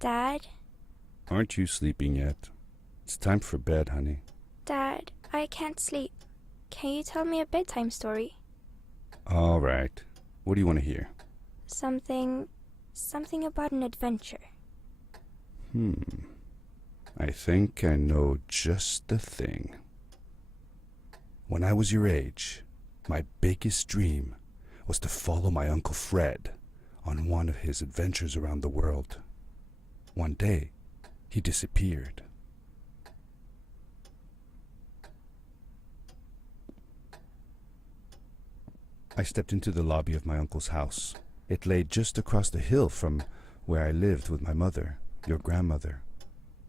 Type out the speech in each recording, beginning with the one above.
Dad? Aren't you sleeping yet? It's time for bed, honey. Dad, I can't sleep. Can you tell me a bedtime story? All right. What do you want to hear? Something about an adventure. I think I know just the thing. When I was your age, my biggest dream was to follow my Uncle Fred on one of his adventures around the world. One day, he disappeared. I stepped into the lobby of my uncle's house. It lay just across the hill from where I lived with my mother, your grandmother.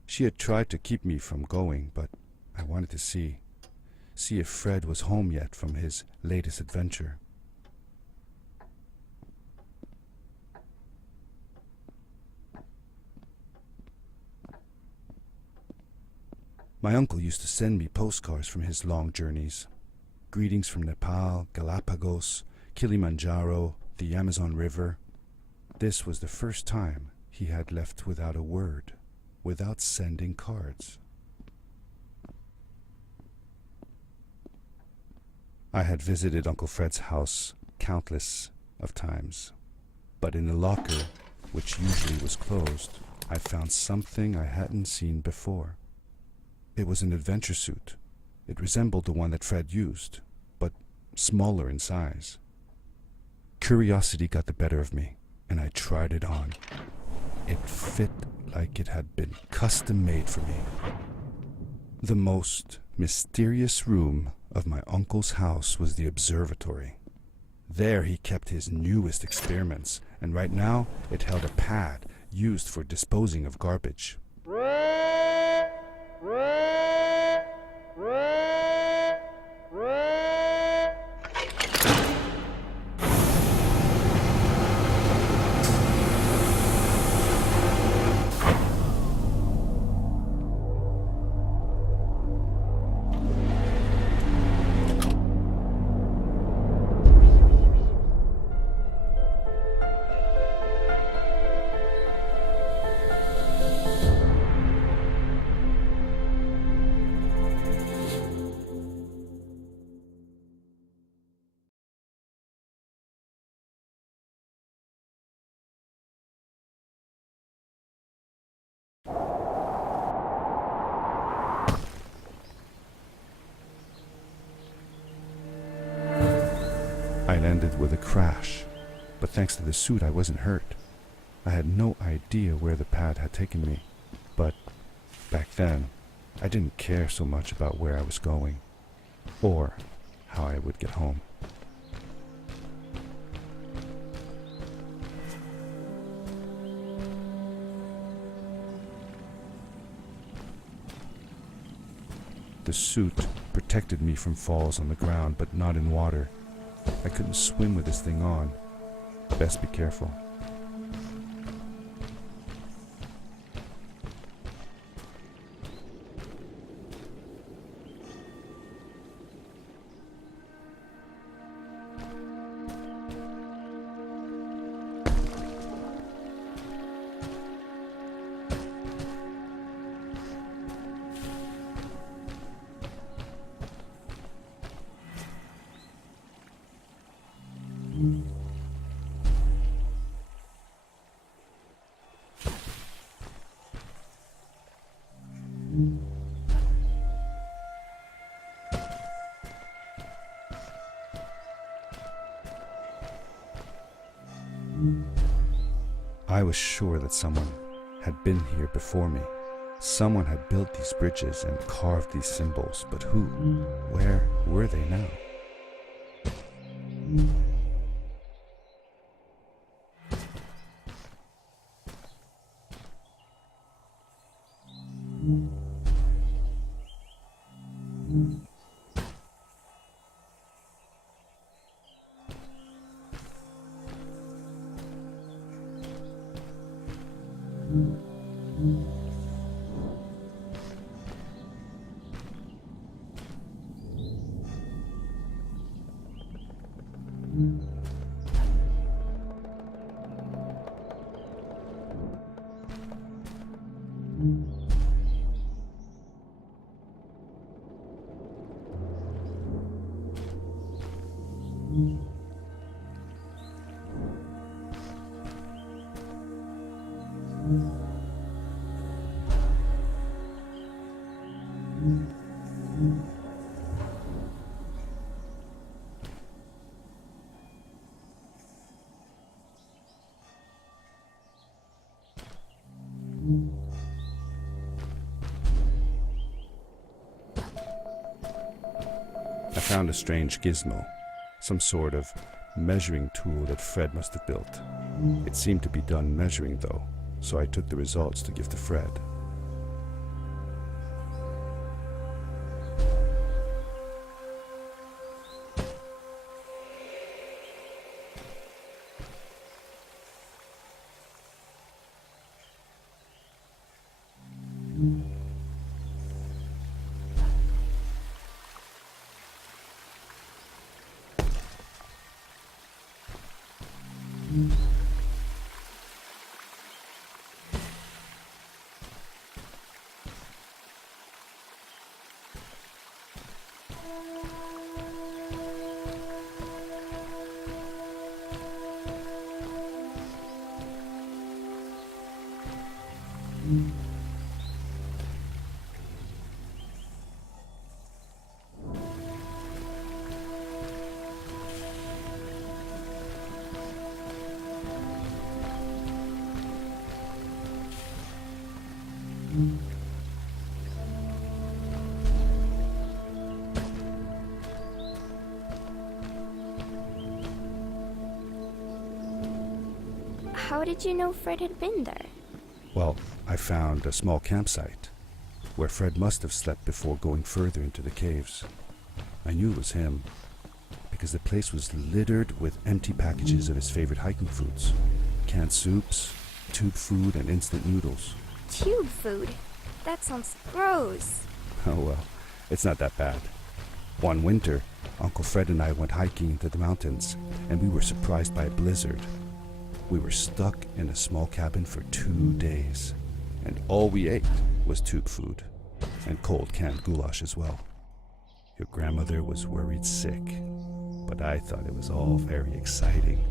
She had tried to keep me from going, but I wanted to see if Fred was home yet from his latest adventure. My uncle used to send me postcards from his long journeys. Greetings from Nepal, Galapagos, Kilimanjaro, the Amazon River. This was the first time he had left without a word, without sending cards. I had visited Uncle Fred's house countless of times, but in the locker, which usually was closed, I found something I hadn't seen before. It was an adventure suit. It resembled the one that Fred used, but smaller in size. Curiosity got the better of me, and I tried it on. It fit like it had been custom made for me. The most mysterious room of my uncle's house was the observatory. There he kept his newest experiments, and right now it held a pad used for disposing of garbage. I landed with a crash, but thanks to the suit I wasn't hurt. I had no idea where the pad had taken me, but back then I didn't care so much about where I was going, or how I would get home. The suit protected me from falls on the ground, but not in water. I couldn't swim with this thing on. Best be careful. I was sure that someone had been here before me. Someone had built these bridges and carved these symbols, but who? Where were they now? I found a strange gizmo, some sort of measuring tool that Fred must have built. It seemed to be done measuring though, so I took the results to give to Fred. How did you know Fred had been there? Well, I found a small campsite where Fred must have slept before going further into the caves. I knew it was him because the place was littered with empty packages of his favorite hiking foods. Canned soups, tube food, and instant noodles. Tube food? That sounds gross. Oh well, it's not that bad. One winter, Uncle Fred and I went hiking into the mountains, and we were surprised by a blizzard. We were stuck in a small cabin for 2 days, and all we ate was tube food, and cold canned goulash as well. Your grandmother was worried sick, but I thought it was all very exciting.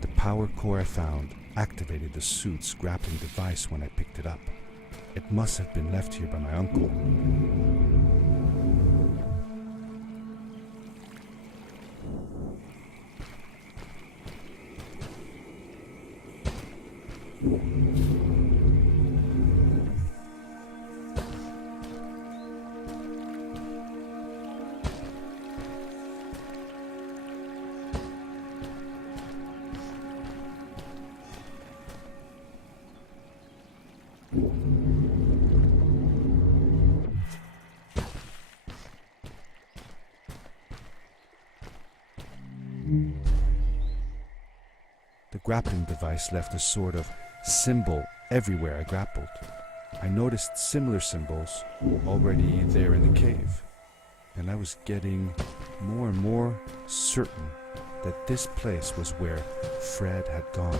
The power core I found activated the suit's grappling device when I picked it up. It must have been left here by my uncle. The grappling device left a sort of symbol everywhere I grappled. I noticed similar symbols already there in the cave, and I was getting more and more certain that this place was where Fred had gone.